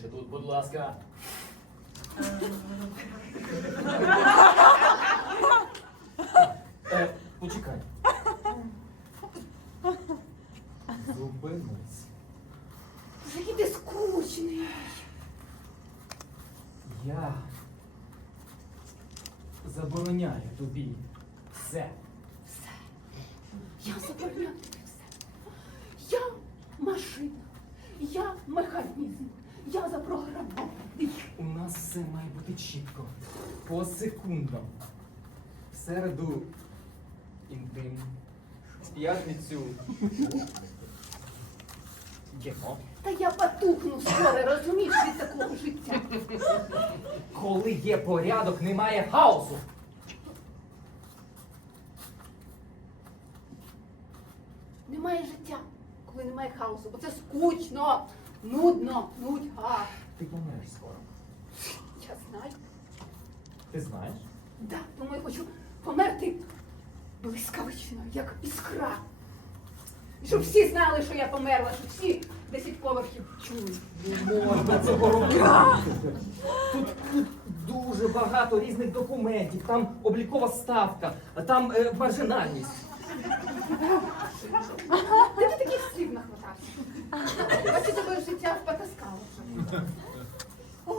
обережніше тут, будь ласка. Е, почекай. Зупинись. Який ти скучний. Я забороняю тобі все. Я забороняю тобі все. Я машина. Я механізм. Все чітко. По секундам. В середу інтим. В п'ятницю. Кіно. Та я потухну скоро, розумієш, від такого життя. Коли є порядок, немає хаосу. Немає життя, коли немає хаосу, бо це скучно, нудно, нудьга. Ти помреш скоро. Ти знаєш? Да, тому я хочу померти блискавично, як іскра. І щоб всі знали, що я померла, щоб всі 10 поверхів чули. Не можна цього робити. Тут, тут дуже багато різних документів, там облікова ставка, там е, маржинальність. Де ти таких слів нахватався? Бачу, тебе життя потаскало вже. О,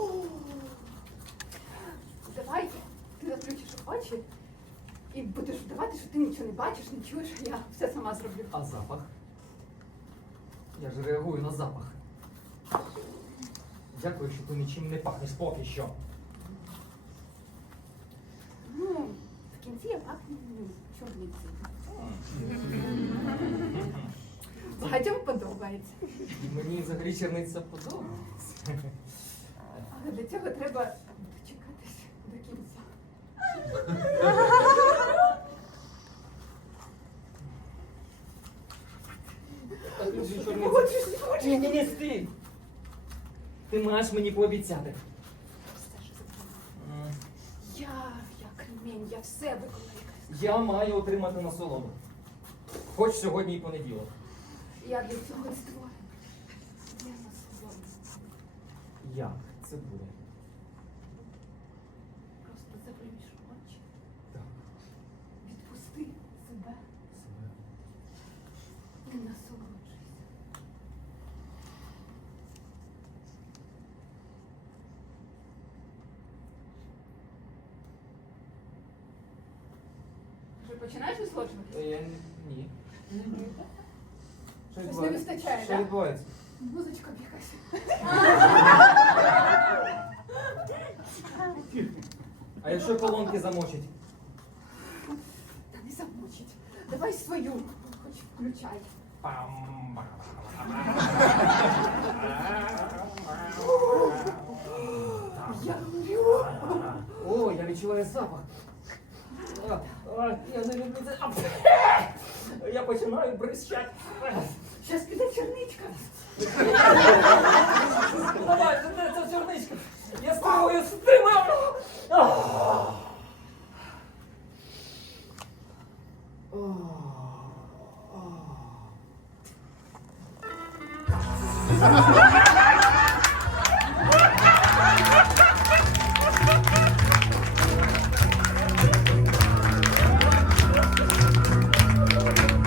Давай ти заключиш очі і будеш вдавати, що ти нічого не бачиш, не чуєш, а я все сама зроблю. А запах? Я ж реагую на запах. Дякую, що ти нічим не пахнеш поки що. Ну, в кінці я пахну чорниці. Багатьом подобається. Мені взагалі черниця подобається. Але для цього треба Не хочеш, не хочеш? Ні, ні, ні, стій! Ти маєш мені пообіцяти. Все забула. Я, я кремінь, я все виконаю. Я маю отримати насолоду. Хоч сьогодні і понеділок. Я для цього і створена. Я насолоду. Як це буде? Вже починаєш висходжувати? Е, ні. Що Щось не відбувається? вистачає, Що да? відбувається? Музичка якась. А якщо колонки замочить? Та не замучить. Давай свою, хоч включай. Пам. Я люблю. О, я відчуваю запах. Я не люблю це. Я починаю бризчати. Зараз піде черничка. Давай, де ця черничка? Я стримую, стримую. А. О. О.